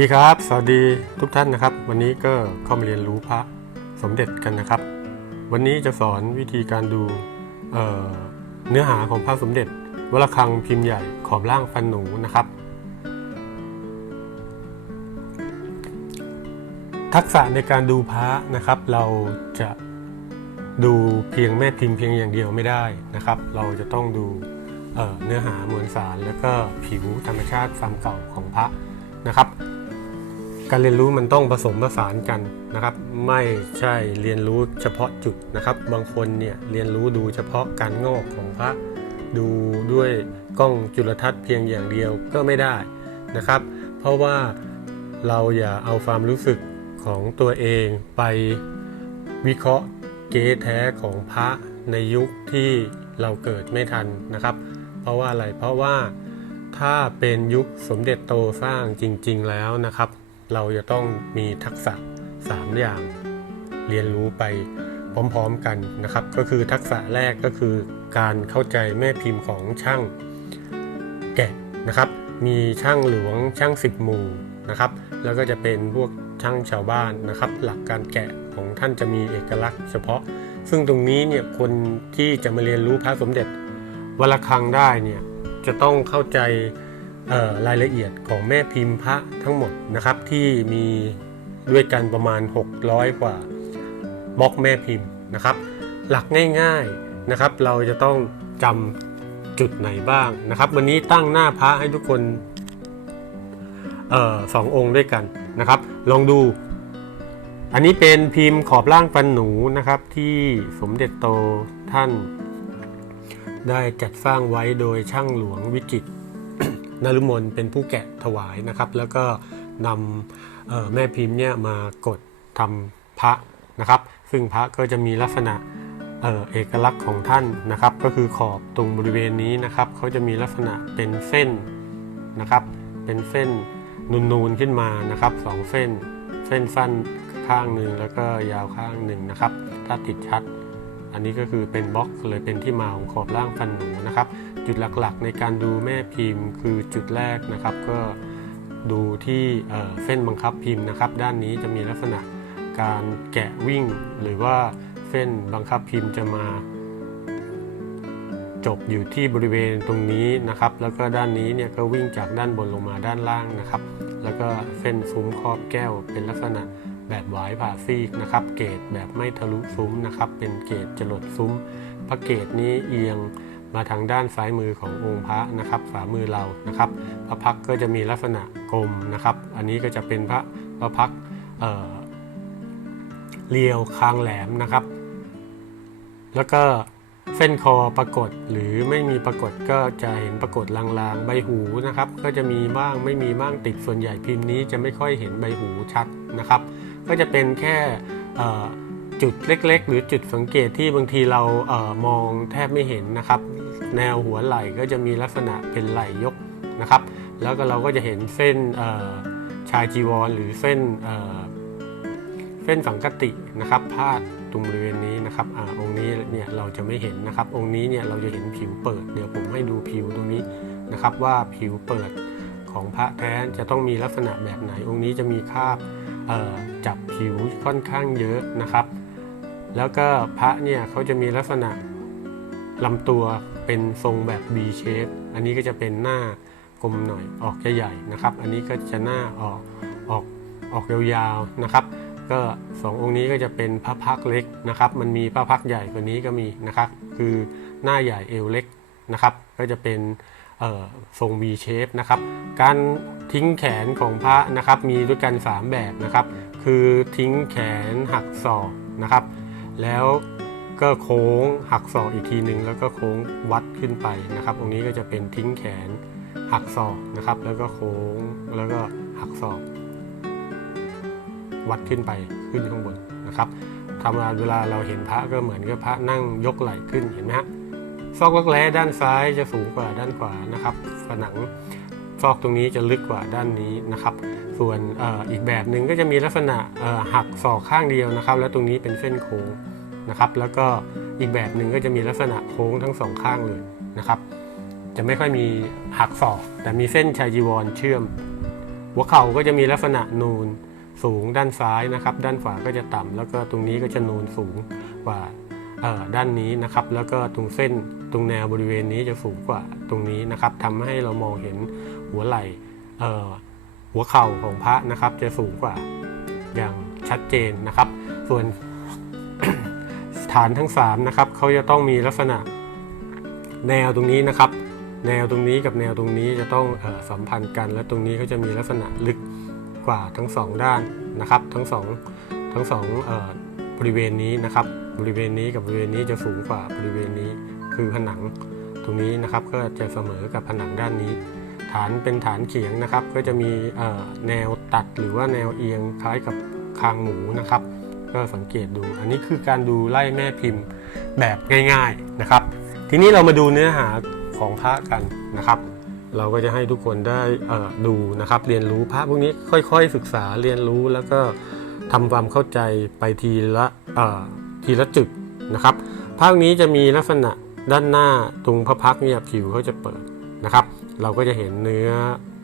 ดีครับ สวัสดีทุกท่านนะครับ วันนี้ก็เข้ามาเรียนรู้พระสมเด็จกันนะครับ วันนี้จะสอนวิธีการดูเเนื้อหาของพระสมเด็จวรคังพิมพ์ใหญ่ขอบล่างฟันหนูนะครับ ทักษะในการดูพระนะครับ เราจะดูเพียงแม่พิมพ์เพียงอย่างเดียวไม่ได้นะครับ เราจะต้องดูเเนื้อหามวลสาร แล้วก็ผิวธรรมชาติความเก่าของพระนะครับ การเรียนรู้มันต้องผสมผสานกันนะครับ ไม่ใช่เรียนรู้เฉพาะจุดนะครับ บางคนเนี่ยเรียนรู้ดูเฉพาะการงอกของพระดูด้วยกล้องจุลทรรศน์เพียงอย่างเดียวก็ไม่ได้นะครับ เพราะว่าเราอย่าเอาความรู้สึกของตัวเองไปวิเคราะห์เก๊แท้ของพระในยุคที่เราเกิดไม่ทันนะครับ เพราะว่าอะไรเพราะว่าถ้าเป็นยุคสมเด็จโตสร้างจริง ๆ แล้วนะครับ เราจะต้องมีทักษะ 3 อย่างเรียนรู้ไปพร้อมๆกันนะครับ ก็คือทักษะแรกก็คือการเข้าใจแม่พิมพ์ของช่างแกะนะครับ มีช่างหลวงช่างสิบหมู่นะครับ แล้วก็จะเป็นพวกช่างชาวบ้านนะครับ หลักการแกะของท่านจะมีเอกลักษณ์เฉพาะ ซึ่งตรงนี้เนี่ยคนที่จะมาเรียนรู้พระสมเด็จวรคังได้เนี่ยจะต้องเข้าใจ รายละเอียดของแม่พิมพ์พระทั้งหมดนะครับ ที่มีด้วยกันประมาณ 600 กว่าบล็อกแม่พิมพ์นะครับ หลักง่ายๆนะครับ เราจะต้องจำจุดไหนบ้างนะครับ วันนี้ตั้งหน้าพระให้ทุกคนออสององค์ด้วยกันนะครับ ลองดู อันนี้เป็นพิมพ์ขอบล่างฟันหนูนะครับที่สมเด็จโตท่านได้จัดสร้างไว้โดยช่างหลวงวิจิตร นรุมนเป็นผู้แกะถวายนะครับ แล้วก็นำแม่พิมพ์เนี่ยมากดทำพระนะครับ ซึ่งพระก็จะมีลักษณะเออเอกลักษณ์ของท่านนะครับ ก็คือขอบตรงบริเวณนี้นะครับเขาจะมีลักษณะเป็นเส้นนะครับ เป็นเส้นนูนๆขึ้นมานะครับสองเส้น เส้นสั้นข้างหนึ่งแล้วก็ยาวข้างหนึ่งนะครับ ถ้าติดชัด อันนี้ก็คือเป็นบล็อกเลยเป็นที่มาของขอบล่างฟันหนูนะครับ จุดหลักๆ ในการดูแม่พิมพ์คือจุดแรกนะครับ ก็ดูที่เเส้นบังคับพิมพ์นะครับ ด้านนี้จะมีลักษณะการแกะวิ่ง หรือว่าเส้นบังคับพิมพ์จะมา จบอยู่ที่บริเวณตรงนี้นะครับ แล้วก็ด้านนี้เนี่ยก็วิ่งจากด้านบนลงมาด้านล่างนะครับ แล้วก็เส้นซุ้มครอบแก้วเป็นลักษณะ แบบหวายผ่าซีกนะครับ เกรดแบบไม่ทะลุซุ้มนะครับ เป็นเกรดจรดซุ้ม พระเกตนี้เอียงมาทางด้านซ้ายมือขององค์พระนะครับฝ่ามือเรานะครับ พระพักก็จะมีลักษณะกลมนะครับ อันนี้ก็จะเป็นพระพระพักเเรียวคางแหลมนะครับ แล้วก็เส้นคอปรากฏหรือไม่มีปรากฏก็จะเห็นปรากฏลางๆ ใบหูนะครับ ก็จะมีบ้างไม่มีบ้างติดส่วนใหญ่พิมพ์นี้จะไม่ค่อยเห็นใบหูชัดนะครับ ก็จะเป็นแค่จุดเล็ก ๆ หรือจุดสังเกตที่บางทีเราเออมองแทบไม่เห็นนะครับ แนวหัวไหล่ก็จะมีลักษณะเป็นไหล่ยกนะครับ แล้วก็เราก็จะเห็นเส้นชายจีวร หรือเส้นเส้นสังกตินะครับพาดตรงบริเวณนี้นะครับอองค์นี้เนี่ยเราจะไม่เห็นนะครับ องค์นี้เนี่ยเราจะเห็นผิวเปิด เดี๋ยวผมให้ดูผิวตรงนี้นะครับว่าผิวเปิดของพระแท้จะต้องมีลักษณะแบบไหน องค์นี้จะมีคาบ จับผิวค่อนข้างเยอะนะครับ แล้วก็พระเนี่ยเขาจะมีลักษณะลำตัวเป็นทรงแบบ B shape อันนี้ก็จะเป็นหน้ากลมหน่อยออกจะใหญ่นะครับ อันนี้ก็จะหน้าออกออกออกยาวๆนะครับ ก็สององค์นี้ก็จะเป็นพระพักเล็กนะครับ มันมีพระพักใหญ่กว่านี้ก็มีนะครับ คือหน้าใหญ่เอวเล็กนะครับ ก็จะเป็น ทรง V shape นะครับการทิ้งแขนของพระนะครับมีด้วยกัน 3 แบบนะครับ คือทิ้งแขนหักศอกนะครับ แล้วก็โค้งหักศอกอีกทีหนึ่งแล้วก็โค้งวัดขึ้นไปนะครับตรงนี้ก็จะเป็นทิ้งแขนหักศอกนะครับ แล้วก็โค้งแล้วก็หักศอก วัดขึ้นไปขึ้นข้างบนนะครับทำมาเวลาเราเห็นพระก็เหมือนกับพระนั่งยกไหล่ขึ้นเห็นไหมฮะ ซอกลักแร้ด้านซ้ายจะสูงกว่าด้านขวานะครับ ผนังซอกตรงนี้จะลึกกว่าด้านนี้นะครับ ส่วนออีกแบบหนึ่งก็จะมีลักษณะหักศอกข้างเดียวนะครับ แล้วตรงนี้เป็นเส้นโค้งนะครับ แล้วก็อีกแบบหนึ่งก็จะมีลักษณะโค้งทั้งสองข้างเลยนะครับ จะไม่ค่อยมีหักศอก แต่มีเส้นชายจีวรเชื่อม หัวเข่าก็จะมีลักษณะนูนสูงด้านซ้ายนะครับ ด้านขวาก็จะต่ำแล้วก็ตรงนี้ก็จะนูนสูงกว่า ด้านนี้นะครับ แล้วก็ตรงเส้นตรงแนวบริเวณนี้จะสูงกว่าตรงนี้นะครับทำให้เรามองเห็นหัวไหล่หัวเข่าของพระนะครับ จะสูงกว่าอย่างชัดเจนนะครับ ส่วนฐานทั้ง3นะครับเขาจะต้องมีลักษณะแนวตรงนี้นะครับ แนวตรงนี้กับแนวตรงนี้จะต้องออสัมพันธ์กัน และตรงนี้ก็จะมีลักษณะลึกกว่าทั้งสองด้านนะครับ ทั้งสองทั้งสองเออ บริเวณนี้นะครับ บริเวณนี้กับบริเวณนี้จะสูงกว่าบริเวณนี้คือผนังตรงนี้นะครับก็จะเสมอกับผนังด้านนี้ ฐานเป็นฐานเขียงนะครับ ก็จะมีแนวตัดหรือว่าแนวเอียงคล้ายกับคางหมูนะครับ ก็สังเกตดู อันนี้คือการดูไล่แม่พิมพ์แบบง่ายๆนะครับ ทีนี้เรามาดูเนื้อหาของพระกันนะครับ เราก็จะให้ทุกคนได้ดูนะครับ เรียนรู้พระพวกนี้ค่อยๆ ศึกษาเรียนรู้แล้วก็ ทำความเข้าใจไปทีละทีละจุดนะครับ ภาคนี้จะมีลักษณะด้านหน้าตรงพระพักเนี่ยผิวเขาจะเปิดนะครับ เราก็จะเห็นเนื้อ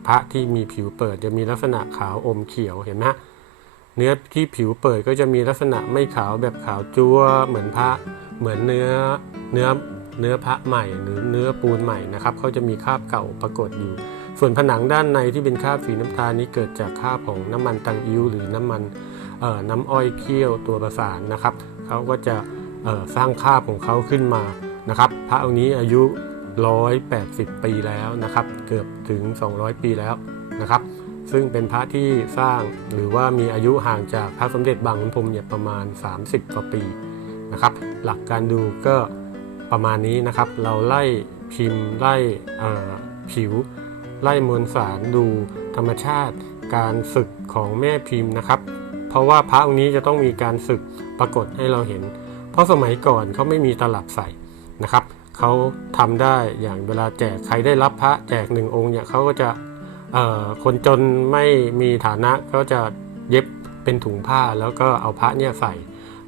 พระที่มีผิวเปิด จะมีลักษณะขาวอมเขียวเห็นไหมเนื้อที่ผิวเปิดก็จะมีลักษณะไม่ขาวแบบขาวจั๊วเหมือนพระเหมือนเนื้อเนื้อเนื้อพระใหม่หรือเนื้อปูนใหม่นะครับเขาจะมีคราบเก่าปรากฏอยู่ ส่วนผนังด้านในที่เป็นคราบสีน้ำตาลนี้เกิดจากคราบของน้ำมันตังอิ้วหรือน้ำมัน น้ำอ้อยเคี่ยวตัวประสานนะครับเขาก็จะสร้างคาบของเขาขึ้นมานะครับ พระองค์นี้อายุ 180 ปีแล้วนะครับ เกือบถึง 200 ปีแล้วนะครับ ซึ่งเป็นพระที่สร้างหรือว่ามีอายุห่างจากพระสมเด็จบางขุนพรมเนี่ยประมาณ 30 กว่าปีนะครับ หลักการดูก็ประมาณนี้นะครับ เราไล่พิมพ์ไล่ผิว ไล่มวลสารดูธรรมชาติการศึกของแม่พิมพ์นะครับ เพราะว่าพระองค์นี้จะต้องมีการศึกปรากฏให้เราเห็น เพราะสมัยก่อนเขาไม่มีตลับใส่นะครับเขาทำได้อย่างเวลาแจกใครได้รับพระแจกหนึ่งองค์เนี่ยเขาก็จะคนจนไม่มีฐานะก็จะเย็บเป็นถุงผ้าแล้วก็เอาพระเนี่ยใส่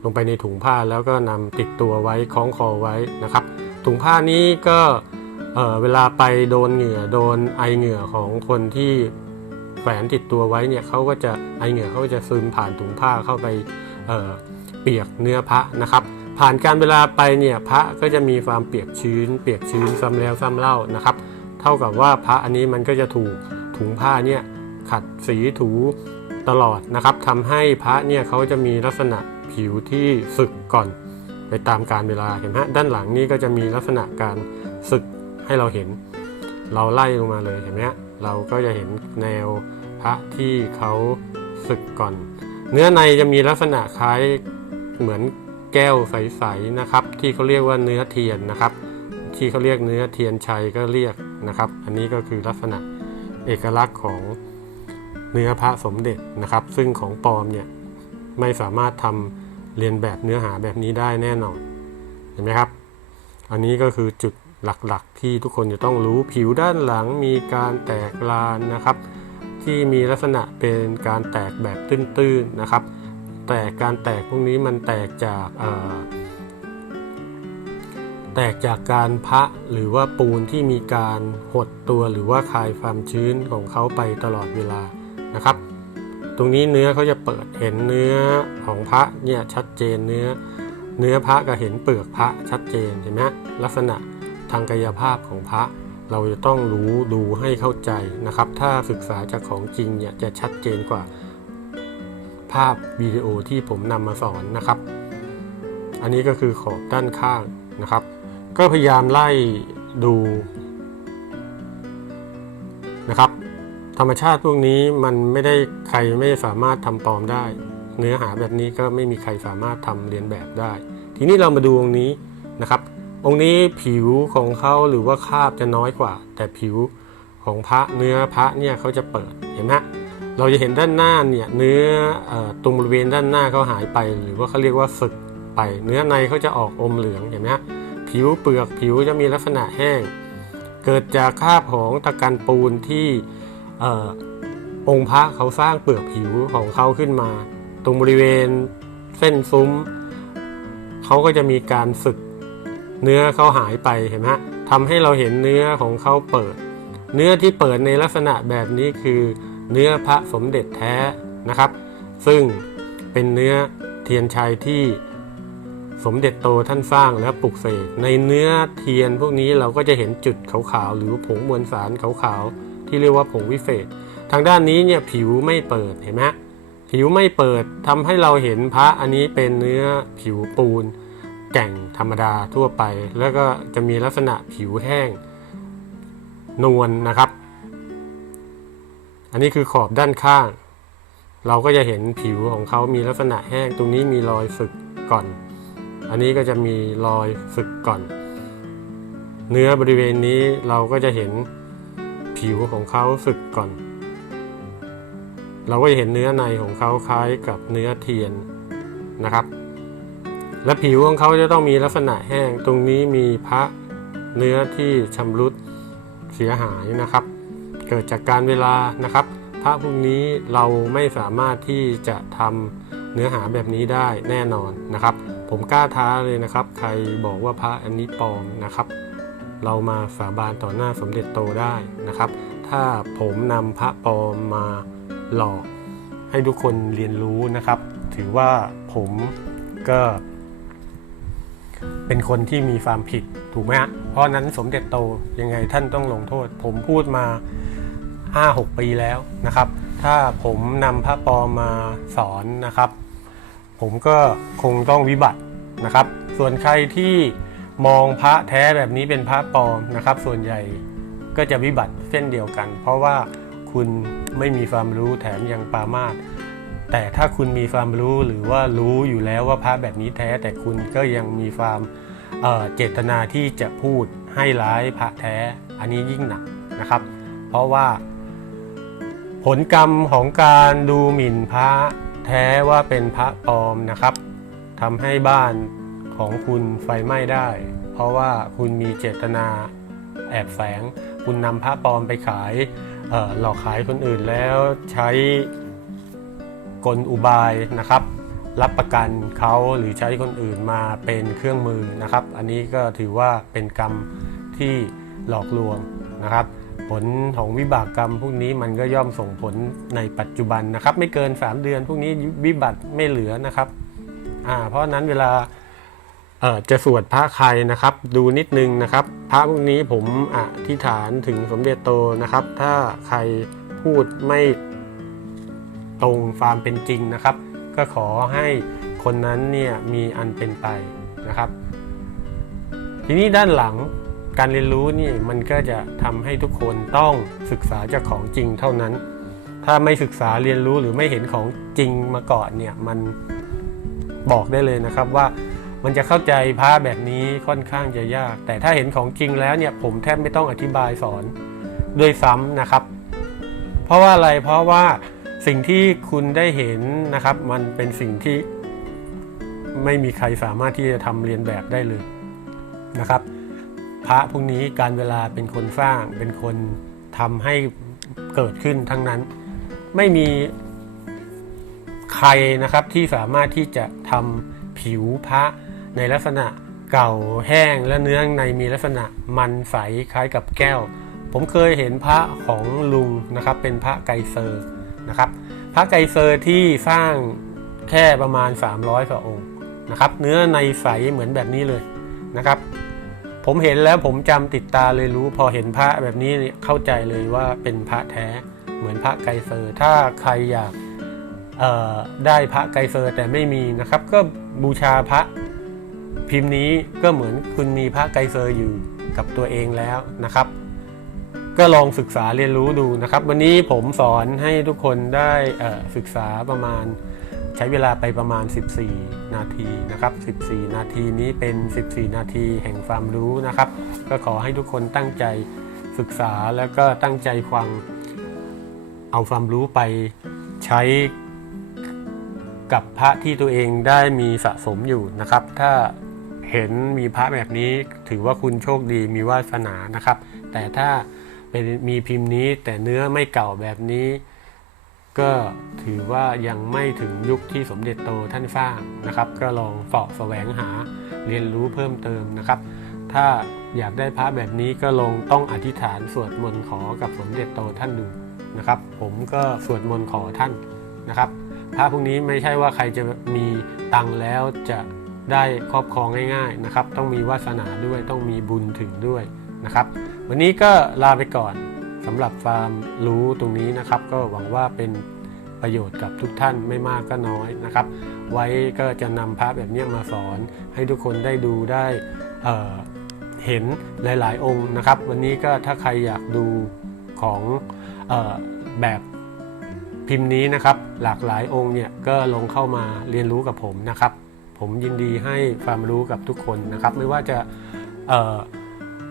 ลงไปในถุงผ้าแล้วก็นำติดตัวไว้คล้องคอไว้นะครับ ถุงผ้านี้ก็เวลาไปโดนเหงื่อโดนไอเหงื่อของคนที่ แฝนติดตัวไว้เนี่ยเขาก็จะไอเหงื่อเขาก็จะซึมผ่านถุงผ้าเข้าไปเเปียกเนื้อพระนะครับ ผ่านการเวลาไปเนี่ยพระก็จะมีความเปียกชื้น เปียกชื้นซ้ำแล้วซ้ำเล่านะครับ เท่ากับว่าพระอันนี้มันก็จะถูกถุงผ้าเนี่ยขัดสีถูตลอดนะครับทำให้พระเนี่ยเขาจะมีลักษณะผิวที่สึกก่อนไปตามการเวลาเห็นไหมด้านหลังนี่ก็จะมีลักษณะการสึกให้เราเห็น เราไล่ลงมาเลยเห็นไหมเราก็จะเห็นแนว พระที่เขาสึกก่อน เนื้อในจะมีลักษณะคล้ายเหมือนแก้วใสๆนะครับ ที่เขาเรียกว่าเนื้อเทียนนะครับ ที่เขาเรียกเนื้อเทียนชัยก็เรียกนะครับ อันนี้ก็คือลักษณะเอกลักษณ์ของเนื้อพระสมเด็จนะครับ ซึ่งของปลอมเนี่ยไม่สามารถทำเรียนแบบเนื้อหาแบบนี้ได้แน่นอนเห็นไหมครับ อันนี้ก็คือจุดหลักๆ ที่ทุกคนจะต้องรู้ผิวด้านหลังมีการแตกลานนะครับ ที่มีลักษณะเป็นการแตกแบบตื้นๆนะครับ แต่การแตกพวกนี้มันแตกจากแตกจากการพระหรือว่าปูนที่มีการหดตัวหรือว่าคายความชื้นของเขาไปตลอดเวลานะครับ ตรงนี้เนื้อเขาจะเปิดเห็นเนื้อของพระเนี่ยชัดเจนเนื้อ เนื้อพระก็เห็นเปลือกพระชัดเจนเห็นไหมลักษณะทางกายภาพของพระ เราจะต้องรู้ดูให้เข้าใจนะครับ ถ้าศึกษาจากของจริงเนี่ยจะชัดเจนกว่า ภาพวิดีโอที่ผมนำมาสอนนะครับ อันนี้ก็คือขอบด้านข้างนะครับ ก็พยายามไล่ดูนะครับ ธรรมชาติพวกนี้มันไม่ได้ใครไม่สามารถทำปลอมได้ เนื้อหาแบบนี้ก็ไม่มีใครสามารถทำเรียนแบบได้ ทีนี้เรามาดูองนี้นะครับ องค์นี้ผิวของเขาหรือว่าคราบจะน้อยกว่า แต่ผิวของพระเนื้อพระเนี่ยเขาจะเปิดเห็นไหมเราจะเห็นด้านหน้าเนี่ยเนื้ออตรงบริเวณด้านหน้าเขาหายไป หรือว่าเขาเรียกว่าสึกไป เนื้อในเขาจะออกอมเหลืองเห็นไหมผิวเปลือกผิวจะมีลักษณะแห้ง เกิดจากคราบของตะกันปูนที่เอ่อองค์พระเขาสร้างเปลือกผิวของเขาขึ้นมา ตรงบริเวณเส้นซุ้มเขาก็จะมีการสึก เนื้อเขาหายไปเห็นไหมฮะทำให้เราเห็นเนื้อของเขาเปิด เนื้อที่เปิดในลักษณะแบบนี้คือเนื้อพระสมเด็จแท้นะครับ ซึ่งเป็นเนื้อเทียนชัยที่สมเด็จโตท่านสร้างและปลุกเสกในเนื้อเทียนพวกนี้เราก็จะเห็นจุดขาวๆหรือผงมวลสารขาวๆที่เรียกว่าผงวิเศษ ทางด้านนี้เนี่ยผิวไม่เปิดเห็นไหมผิวไม่เปิดทำให้เราเห็นพระอันนี้เป็นเนื้อผิวปูน แก่งธรรมดาทั่วไป แล้วก็จะมีลักษณะผิวแห้ง นวลนะครับ อันนี้คือขอบด้านข้าง เราก็จะเห็นผิวของเขามีลักษณะแห้ง ตรงนี้มีรอยสึกก่อน อันนี้ก็จะมีรอยสึกก่อน เนื้อบริเวณนี้เราก็จะเห็นผิวของเขาสึกก่อน เราก็จะเห็นเนื้อในของเขาคล้ายกับเนื้อเทียนนะครับ และผิวของเขาจะต้องมีลักษณะแห้ง ตรงนี้มีพระเนื้อที่ชำรุดเสียหายนะครับ เกิดจากการเวลานะครับ พระพวกนี้เราไม่สามารถที่จะทำเนื้อหาแบบนี้ได้แน่นอนนะครับ ผมกล้าท้าเลยนะครับ ใครบอกว่าพระอันนี้ปลอมนะครับ เรามาสาบานต่อหน้าสมเด็จโตได้นะครับ ถ้าผมนำพระปลอมมาหลอกให้ทุกคนเรียนรู้นะครับ ถือว่าผมก็ เป็นคนที่มีความผิดถูกไหมฮะเพราะนั้นสมเด็จโตยังไงท่านต้องลงโทษ ผมพูดมา 5-6 ปีแล้วนะครับ ถ้าผมนำพระปอมาสอนนะครับ ผมก็คงต้องวิบัตินะครับ ส่วนใครที่มองพระแท้แบบนี้เป็นพระปลอมนะครับ ส่วนใหญ่ก็จะวิบัติเช่นเดียวกัน เพราะว่าคุณไม่มีความรู้แถมยังปามาส แต่ถ้าคุณมีความรู้หรือว่ารู้อยู่แล้วว่าพระแบบนี้แท้ แต่คุณก็ยังมีความเเจตนาที่จะพูดให้ร้ายพระแท้ อันนี้ยิ่งหนักนะครับ เพราะว่า ผลกรรมของการดูหมิ่นพระแท้ว่าเป็นพระปลอมนะครับทำให้บ้านของคุณไฟไหม้ได้ เพราะว่าคุณมีเจตนาแอบแฝง คุณนำพระปลอมไปขายหลอกขายคนอื่นแล้วใช้ กลอุบายนะครับ รับประกันเขาหรือใช้คนอื่นมาเป็นเครื่องมือนะครับ อันนี้ก็ถือว่าเป็นกรรมที่หลอกลวงนะครับ ผลของวิบากกรรมพวกนี้มันก็ย่อมส่งผลในปัจจุบันนะครับ ไม่เกิน 3 เดือนพวกนี้วิบัติไม่เหลือนะครับอ่าเพราะนั้นเวลาจะสวดพระใครนะครับ ดูนิดนึงนะครับ พระพวกนี้ผมอธิษฐานถึงสมเด็จโตนะครับ ถ้าใครพูดไม่ ตรงความเป็นจริงนะครับ ก็ขอให้คนนั้นเนี่ยมีอันเป็นไปนะครับ ทีนี้ด้านหลังการเรียนรู้นี่มันก็จะทำให้ทุกคนต้องศึกษาจากของจริงเท่านั้น ถ้าไม่ศึกษาเรียนรู้หรือไม่เห็นของจริงมาก่อนเนี่ยมันบอกได้เลยนะครับว่ามันจะเข้าใจพระแบบนี้ค่อนข้างจะยาก แต่ถ้าเห็นของจริงแล้วเนี่ยผมแทบไม่ต้องอธิบายสอนด้วยซ้ำนะครับ เพราะว่าอะไรเพราะว่า สิ่งที่คุณได้เห็นนะครับ มันเป็นสิ่งที่ไม่มีใครสามารถที่จะทำเรียนแบบได้เลยนะครับ พระพวกนี้การเวลาเป็นคนสร้างเป็นคนทำให้เกิดขึ้นทั้งนั้น ไม่มีใครนะครับที่สามารถที่จะทำผิวพระในลักษณะเก่าแห้งและเนื้อในมีลักษณะมันใสคล้ายกับแก้ว ผมเคยเห็นพระของลุงนะครับ เป็นพระไกเซอร์ นะครับพระไกรเซอร์ที่สร้างแค่ประมาณ 300กว่าองค์นะครับ เนื้อในใสเหมือนแบบนี้เลยนะครับ ผมเห็นแล้วผมจำติดตาเลยรู้พอเห็นพระแบบนี้เข้าใจเลยว่าเป็นพระแท้เหมือนพระไกรเซอร์ ถ้าใครอยากได้พระไกรเซอร์แต่ไม่มีนะครับ ก็บูชาพระพิมพ์นี้ก็เหมือนคุณมีพระไกรเซอร์อยู่กับตัวเองแล้วนะครับ ก็ลองศึกษาเรียนรู้ดูนะครับ วันนี้ผมสอนให้ทุกคนได้ศึกษาประมาณใช้เวลาไปประมาณ 14 นาทีนะครับ 14 นาทีนี้เป็น 14 นาทีแห่งความรู้นะครับ ก็ขอให้ทุกคนตั้งใจศึกษาแล้วก็ตั้งใจฟังเอาความรู้ไปใช้กับพระที่ตัวเองได้มีสะสมอยู่นะครับ ถ้าเห็นมีพระแบบนี้ถือว่าคุณโชคดีมีวาสนานะครับ แต่ถ้า เป็นมีพิมพ์นี้แต่เนื้อไม่เก่าแบบนี้ ก็ถือว่ายังไม่ถึงยุคที่สมเด็จโตท่านสร้างนะครับ ก็ลองเสาะแสวงหาเรียนรู้เพิ่มเติมนะครับ ถ้าอยากได้พระแบบนี้ก็ลงต้องอธิษฐานสวดมนต์ขอกับสมเด็จโตท่านดูนะครับ ผมก็สวดมนต์ขอท่านนะครับพระพวกนี้ไม่ใช่ว่าใครจะมีตังค์แล้วจะได้ครอบครองง่าย ๆนะครับ ต้องมีวาสนาด้วยต้องมีบุญถึงด้วย นะครับ วันนี้ก็ลาไปก่อนสำหรับความรู้ตรงนี้นะครับ ก็หวังว่าเป็นประโยชน์กับทุกท่านไม่มากก็น้อยนะครับ ไว้ก็จะนำพระแบบนี้มาสอนให้ทุกคนได้ดูได้เเห็นหลาย ๆ องค์นะครับ วันนี้ก็ถ้าใครอยากดูของออแบบพิมพ์นี้นะครับ หลากหลายองค์เนี่ยก็ลงเข้ามาเรียนรู้กับผมนะครับ ผมยินดีให้ความรู้กับทุกคนนะครับ ไม่ว่าจะ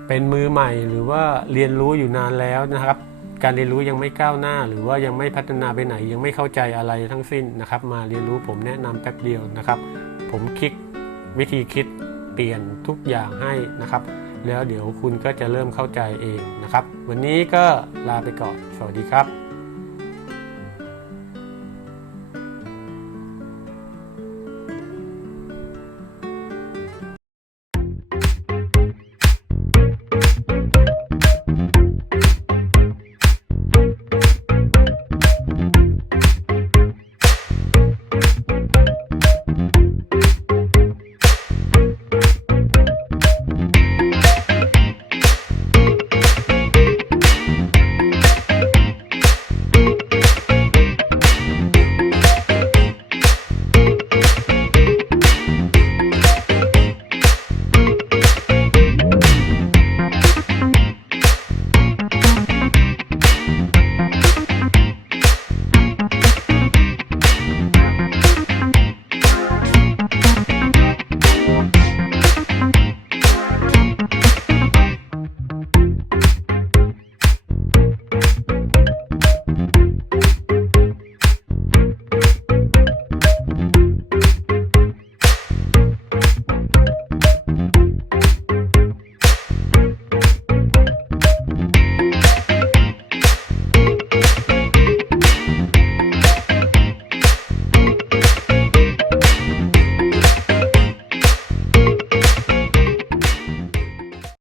เป็นมือใหม่หรือว่าเรียนรู้อยู่นานแล้วนะครับ การเรียนรู้ยังไม่ก้าวหน้า หรือว่ายังไม่พัฒนาไปไหน ยังไม่เข้าใจอะไรทั้งสิ้นนะครับ มาเรียนรู้ผมแนะนำแป๊บเดียวนะครับ ผมคิดวิธีคิดเปลี่ยนทุกอย่างให้นะครับ แล้วเดี๋ยวคุณก็จะเริ่มเข้าใจเองนะครับ วันนี้ก็ลาไปก่อน สวัสดีครับ